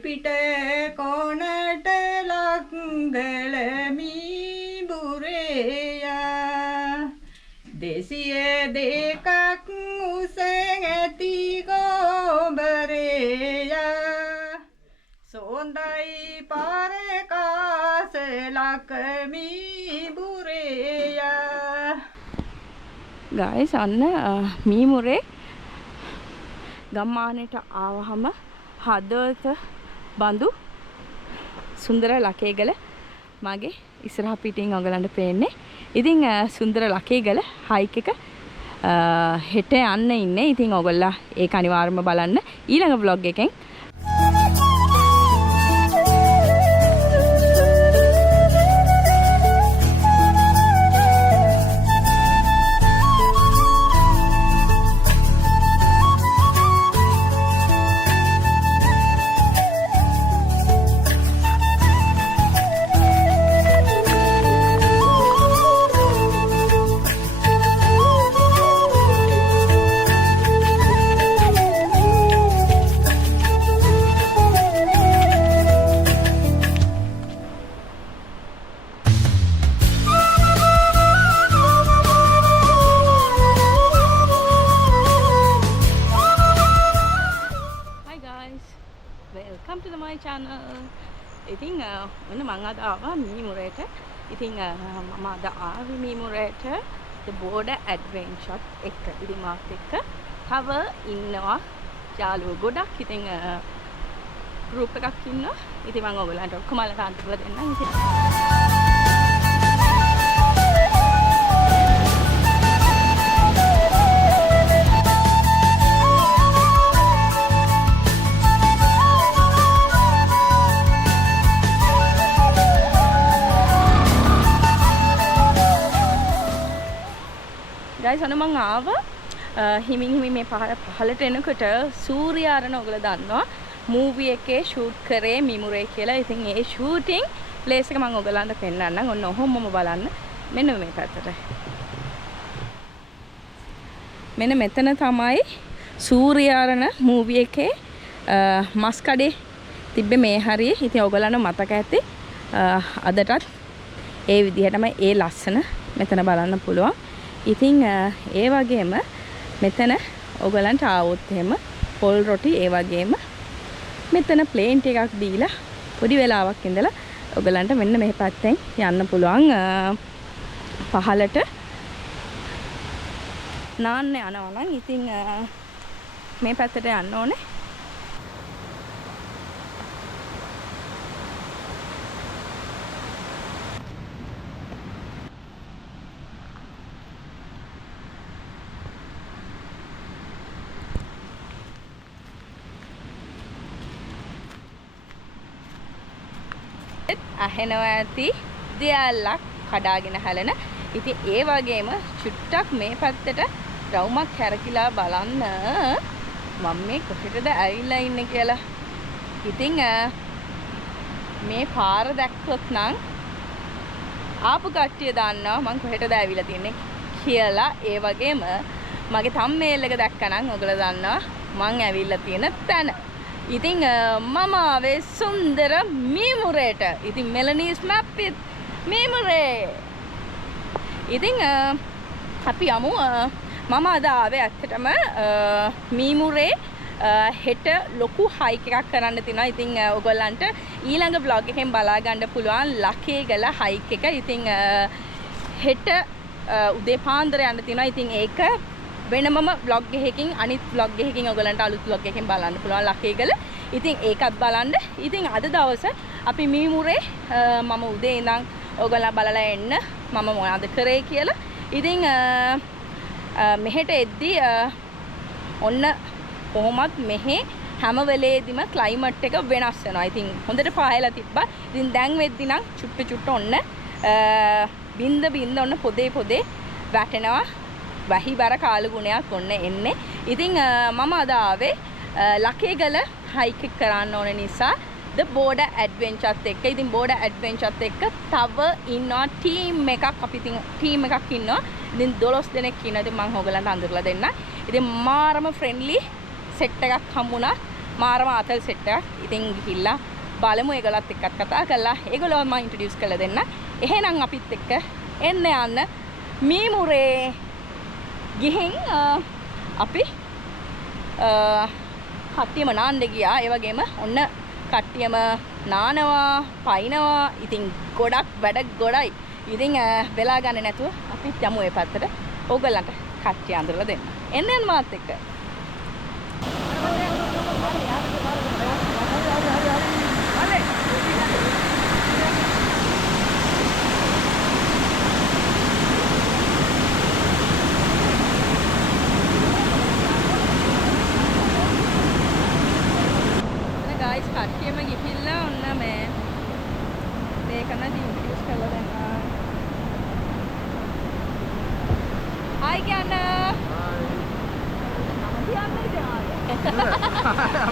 පිට කොනට ලක්ගල මීමුරේයා දෙසිය දෙකක් උස ඇති ගෝඹරේයා සොඳයි පාරකාස ලක මීමුරේයා. guys අන්න මීමුරේ ගම්මානයට ආවහම හදවත බඳු සුන්දර ලකේගල මගේ ඉස්සරහ පිටින් ඔයගලන්ට පේන්නේ. ඉතින් සුන්දර ලකේගල හයික් එක හෙට යන්න ඉන්නේ. ඉතින් ඔයගොල්ලෝ ඒක අනිවාර්යයෙන්ම බලන්න ඊළඟ vlog එකෙන්. ඉතින් ඔන්න මම අද ආවා මීමුරේට. ඉතින් මම අද ආවේ මීමුරේට the border adventure එක. ඉතින් මාත් එක්ක තව ඉන්නවා යාළුවෝ ගොඩක්. ඉතින් group එකක් ඉන්නවා. ඉතින් මම ඔයගලන්ට ඔක්කොම අන්තිමට දෙන්නම්. ඉතින් guys අන්න මං ආවා හිමින් මේ පහලට එනකොට සූර්යාරණ ඔයගොල්ලෝ දන්නවා මූවි එකේ ෂූට් කරේ මීමුරේ කියලා. ඉතින් ඒ ෂූටින් ප්ලේස් එක මම ඔයගලන්ට පෙන්නන්නම්. ඔන්න ඔහොමම බලන්න. මෙන්න මේ පැත්තට. මෙන්න මෙතන තමයි සූර්යාරණ මූවි එකේ මස් කඩේ තිබ්බේ මේ හරිය. ඉතින් ඔයගලන්ට මතක ඇති අදටත් ඒ විදිහටම ඒ ලස්සන මෙතන බලන්න පුළුවන්. ඉතින් ඒ වගේම මෙතන ඔයගලන්ට ආවොත් එහෙම පොල් රොටි ඒ වගේම මෙතන ප්ලේන් ටිකක් දීලා පොඩි වෙලාවක් ඉඳලා ඔයගලන්ට මෙන්න මේ පැත්තෙන් යන්න පුළුවන් පහලට නාන්න යනවා නම්. ඉතින් මේ පැත්තට යන්න ඕනේ. අහෙනවා ඇති දියල්ලක් කඩාගෙන හැලෙන. ඉතින් ඒ වගේම චුට්ටක් මේ පැත්තට රවුමක් හැරකිලා බලන්න මම මේ කොහෙටද ඇවිල්ලා ඉන්නේ කියලා. ඉතින් මේ පාර දැක්කොත් නම් ආපු කට්ටිය දන්නවා මම කොහෙටද ඇවිල්ලා තින්නේ කියලා. ඒ වගේම මගේ thumbnail එක දැක්කනම් ඔයගොල්ලෝ දන්නවා මම ඇවිල්ලා තියෙන තැන. ඉතින් මම ආවේ සුන්දර මීමුරේට. ඉතින් මෙලනීස් map with මීමුරේ. ඉතින් අපි යමු. මම අද ආවේ ඇත්තටම මීමුරේ හෙට ලොකු හයික් එකක් කරන්න තියෙනවා. ඉතින් ඔයගොල්ලන්ට ඊළඟ vlog එකෙන් බලා ගන්න පුළුවන් ලකේගල හයික් එක. ඉතින් හෙට උදේ පාන්දර යන්න තියෙනවා. ඉතින් ඒක වෙනමම vlog එකකින් අනිත් vlog එකකින් ඔයගලන්ට අලුත් vlog එකකින් බලන්න පුළුවන් ලකේගල. ඉතින් ඒකත් බලන්න. ඉතින් අද දවසේ අපි මීමුරේ මම උදේ ඉඳන් ඔයගලලා බලලා එන්න මම මොනවද කරේ කියලා. ඉතින් මෙහෙට එද්දි ඔන්න කොහොමත් මෙහෙ හැම වෙලේදීම ක්ලයිමට් එක වෙනස් වෙනවා. ඉතින් හොඳට පායලා තිබ්බා. ඉතින් දැන් වෙද්දි නම් චුට්ට ඔන්න බින්ද ඔන්න පොදේ වැටෙනවා. වැහිබර කාලගුණයක් ඔන්න එන්නේ. ඉතින් මම අද ආවේ ලකේගල හයික් එක කරන්න ඕන නිසා the border adventure එක්ක. ඉතින් border adventure එක්ක තව ඉන්නවා ටීම් එකක්. අපි ඉතින් ටීම් එකක් ඉන්නවා. ඉතින් 12 දෙනෙක් ඉන්නවා. ඉතින් මම ඔයගලන්ට අඳුරලා දෙන්න. ඉතින් මාරම ෆ්‍රෙන්ඩ්ලි සෙට් එකක් හම්බුණා. මාරම ආතල් සෙට් එකක්. ඉතින් ගිහිල්ලා බලමු ඒගොල්ලත් එක්කත් කතා කරලා ඒගොල්ලෝ මම ඉන්ට්‍රොඩියුස් කරලා දෙන්න. එහෙනම් අපිත් එක්ක එන්න යන්න මීමුරේ ගිහින් අපි කට්ටියම නාන්න ගියා. ඒ වගේම ඔන්න කට්ටියම නානවා, පයින්නවා. ඉතින් ගොඩක් වැඩ ගොඩයි. ඉතින් වෙලා ගන්න නැතුව අපි යමු ඒ පැත්තට. ඕගොල්ලන්ට කට්ටිය අඳුරලා දෙන්න. එන්න මාත් එක්ක. guys, කට්ටියම ගිහිල්ලා ඔන්න මේක නම් ඉන්ට්‍රොඩියුස් කරලා දෙන්න. Hi කියන්න.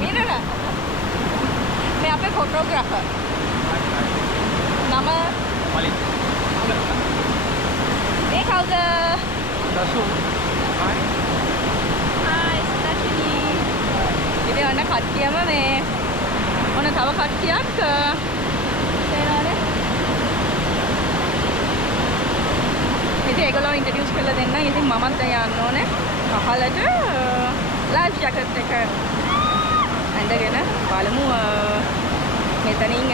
Meemure. මේ අපේ ෆොටෝග්‍රාෆර්. නම Paddy. මේ කවුද? දසු. Hi. Hi, Stashini. ඉතින් ඔන්න කට්ටියම ඔන්න තව කට්ටියක් තේරෙනවද? ඉතින් ඒගොල්ලෝ ඉන්ට්‍රොඩියුස් කරලා දෙන්න. ඉතින් මමත් යන්න ඕනේ අහලට ලයිෆ් ජැකට් එක අඳගෙන බලමු මෙතනින්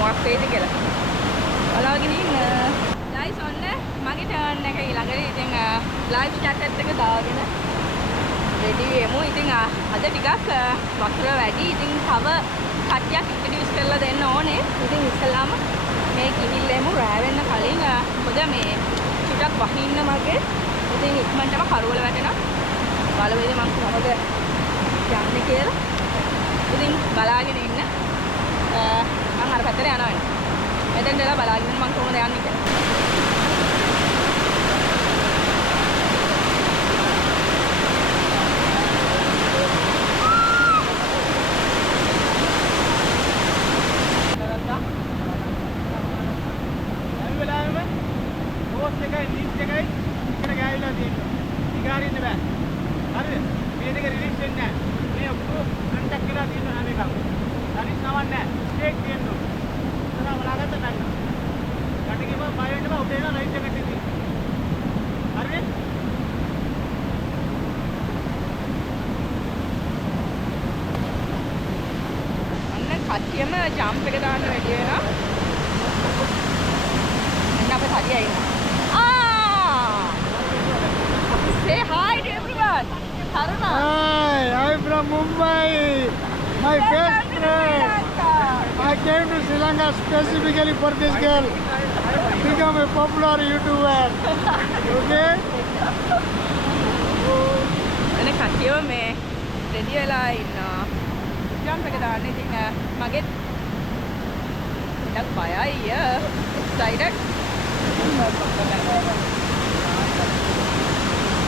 මොකක් වෙයිද කියලා. බලාගෙන ඉන්න. ගයිස් ඔන්න මගේ ටර්න් එක ඊළඟට. ඉතින් ලයිෆ් ජැකට් එක දාගෙන රෙඩි වෙමු. ඉතින් අද ටිකක් වතුර වැඩි. ඉතින් තව කට්ටියක් ඉන්ට්‍රොඩියුස් කරලා දෙන්න ඕනේ. ඉතින් ඉස්සෙල්ලාම මේ ගිහිල්ලෙමු රෑ වෙන්න කලින්. මොකද මේ ටිකක් වහින්න මගේ. ඉතින් ඉක්මනටම කරවල වැටෙනවා. බලවේද මං කොහමද යන්නේ කියලා. ඉතින් බලාගෙන ඉන්න. මං අර පැත්තට යනවා වෙන. මෙතෙන් දෙලා බලාගෙන ඉන්න මං කොහොමද යන්නේ කියලා. කට්ටියම ජම්ප් එක දාන්න වැඩි වෙනවා. එන්න අපේ හරිය ඉන්නවා. Say hi to everyone. Taruna. Hi, I'm from Mumbai. My best friend. I came to Sri Lanka specifically for this girl. Become a popular YouTuber. Okay? එන්න කට්ටියම රෙඩි වෙලා ඉන්නවා. ජම්ප් එක දාන්න. ඉතින් මගේ ඩක් බයයි. එක්සයිටඩ්.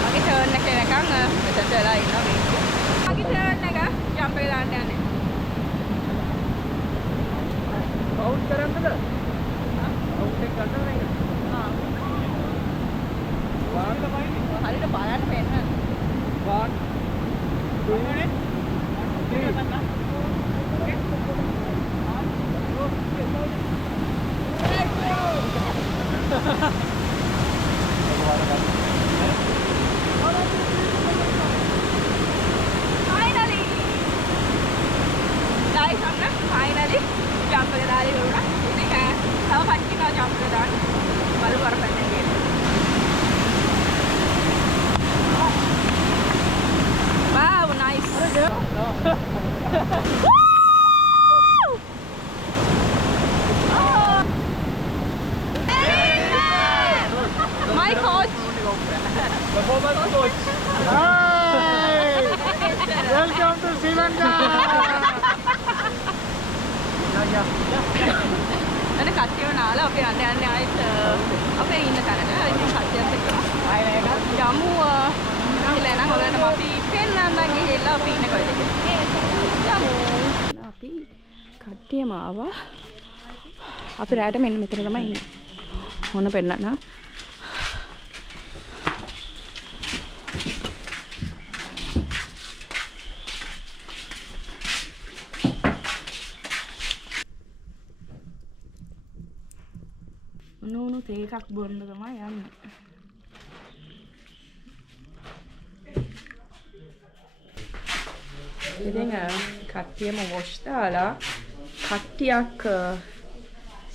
මගේ ටර්න් එක එනකන් මෙතන වෙලා ඉන්නවා වීඩියෝ. මගේ ටර්න් එක ජම්ප් එක දාන්න යන්නේ. Out කරන්නද? Out එක ගන්නද නේද? හරියට බලන්න පේන්න. 1 2 3 Finally! Guys, finally jump එක දාලා ඉවරුණා. ඉතින් තව කට්ටියව jump එක දාන්න. බලමු අර පැත්තෙන් ගිහින්. Wow, nice. My coach. Performance coach. Hi! Welcome to Sri Lanka. අනේ කට්ටියව නාලා අපි යන්නේ ආයෙත් අපේ ඉන්න තැනට. ඉතින් කට්ටියත් එක්කම යමු. ඉතින් නම් ඔයාලට අපි පෙන්නන්න ගිහිල්ලා අපි ඉන්න කොහෙද කියලා. යමු. අපි කට්ටියම ආවා. අපි රැට මෙන්න මෙතන තමයි ඉන්නේ. මොන පෙන්නන්න. එකක් බොන්න තමයි යන්නේ. ඉතින් කට්ටියම වොෂ් දාලා කට්ටියක්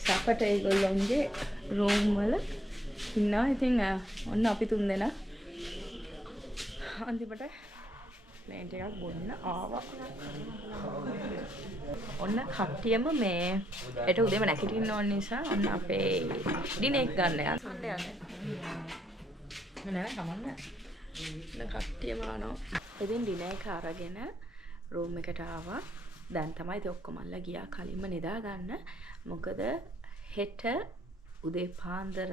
සපට ඒගොල්ලොන්ගේ රූම් වල ඉන්නවා. ඉතින් ඔන්න අපි 3 දෙනා අන්තිමට ප්ලේන් එකක් බොන්න ආවා. ඔන්න කට්ටියම මේ එට උදේම නැගිටින්න ඕන නිසා ඔන්න අපේ ඩිනර් එක ගන්න යන්නේ. නෑ කමන්න. ඔන්න කට්ටියම ආනවා. ඉතින් ඩිනර් එක අරගෙන රූම් එකට ආවා. දැන් තමයි ඉතින් ඔක්කොමල්ලා ගියා කලින්ම නිදා ගන්න. මොකද හෙට උදේ පාන්දර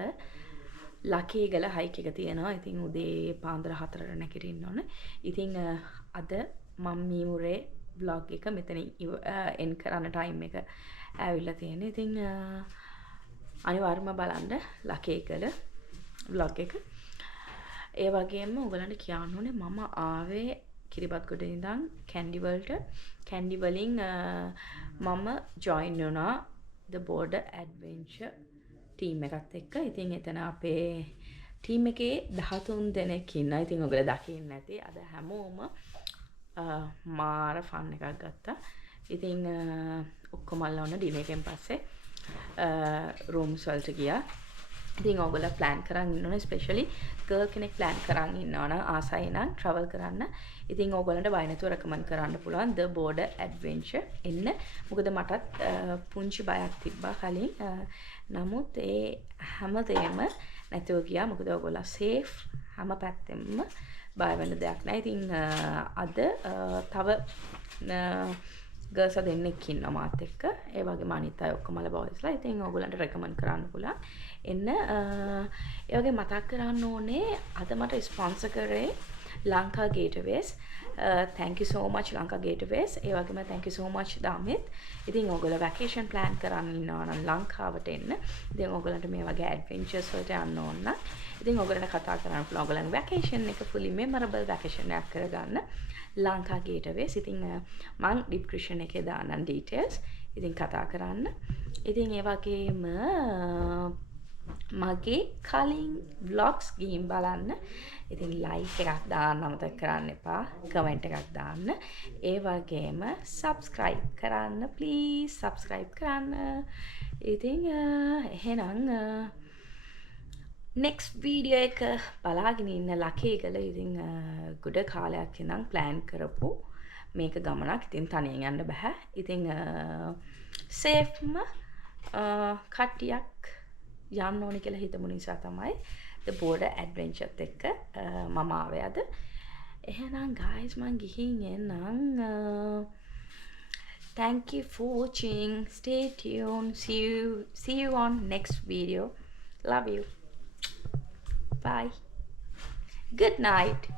ලකේගල හයික් එක තියෙනවා. ඉතින් උදේ පාන්දර 4ට නැගිටින්න ඕන. ඉතින් අද මම මීමුරේ vlog එක මෙතනින් එන් කරන්න ටයිම් එක ඇවිල්ලා තියෙනවා. ඉතින් අනිවාර්යයෙන්ම බලන්න ලකේගල vlog එක. ඒ වගේම ඔයගලන්ට කියන්න ඕනේ මම ආවේ කිරිබත්ගොඩේ ඉඳන් කැන්ඩි වලට. කැන්ඩි වලින් මම ජොයින් වුණා the border adventure ටීම් එකත් එක්ක. ඉතින් එතන අපේ ටීම් එකේ 13 දෙනෙක් ඉන්නවා. ඉතින් ඔයගොල්ලෝ දකින්න ඇති අද හැමෝම මාර ෆන් එකක් ගත්තා. ඉතින් ඔක්කොමල්ලා වුණ ඩිනර් එකෙන් පස්සේ රූම්ස් වලට ගියා. ඉතින් ඔයගොල්ලෝ ප්ලෑන් කරන් ඉන්නවනේ ස්පෙෂලි ගර්ල් කෙනෙක් ප්ලෑන් කරන් ඉන්නවනම් ආසයි නම් ට්‍රැවල් කරන්න. ඉතින් ඕගොල්ලන්ට බය නැතුව රෙකමන්ඩ් කරන්න පුළුවන් the border adventure එන්න. මොකද මටත් පුංචි බයක් තිබ්බා කලින්. නමුත් ඒ හැමදේම නැතුව ගියා. මොකද ඕගොල්ලෝ සේෆ් හැම පැත්තෙම බය වෙන්න දෙයක් නැහැ. ඉතින් අද තව ගර්ල්ස් දෙන්නෙක් ඉන්නවා මාත් එක්ක. ඒ වගේම අනිත් අය ඔක්කොමලා බොයිස්ලා. ඉතින් ඕගොල්ලන්ට රෙකමන්ඩ් කරන්න පුළුවන්. එන්න ඒ වගේ මතක් කරන්න ඕනේ අද මට ස්පොන්සර් කරේ Lanka ගේට්වේස්. thank you so much Lanka ගේට්වේස්. ඒ වගේම thank you so much දාමිත්. ඉතින් ඔයගොල්ලෝ වැකේෂන් ප්ලෑන් කරන්න ඉන්නවා නම් ලංකාවට එන්න. ඉතින් ඔයගොල්ලන්ට මේ වගේ ඇඩ්වෙන්චර්ස් වලට යන්න ඕන නම් ඉතින් ඔයගොල්ලන්ට කතා කරන්න පුළුවන්. ඔයගොල්ලන්ගේ වැකේෂන් එක fully memorable වැකේෂන් එකක් කරගන්න ලංකා ගේට්වේස්. ඉතින් මම ඩිස්ක්‍රිප්ෂන් එකේ දාන්නම් details. ඉතින් කතා කරන්න. ඉතින් ඒ වගේම මගේ කලින් vlogs ගිහින් බලන්න. ඉතින් like එකක් දාන්න අමතක කරන්න එපා. comment එකක් දාන්න. ඒ වගේම subscribe කරන්න please. subscribe කරන්න. ඉතින් එහෙනම් next video එක බලාගෙන ඉන්න ලකේගල. ඉතින් ගොඩ කාලයක් ඉඳන් plan කරපු මේක ගමනක්. ඉතින් තනියෙන් යන්න බෑ. ඉතින් safeම කට්ටියක් යන්න ඕනේ කියලා හිතමු නිසා තමයි the border adventure එක්ක මම ආවේ අද. එහෙනම් guys මං ගිහින් එන්නම්. thank you for watching. Stay tuned. See you on next video. Love you. Bye. Good night.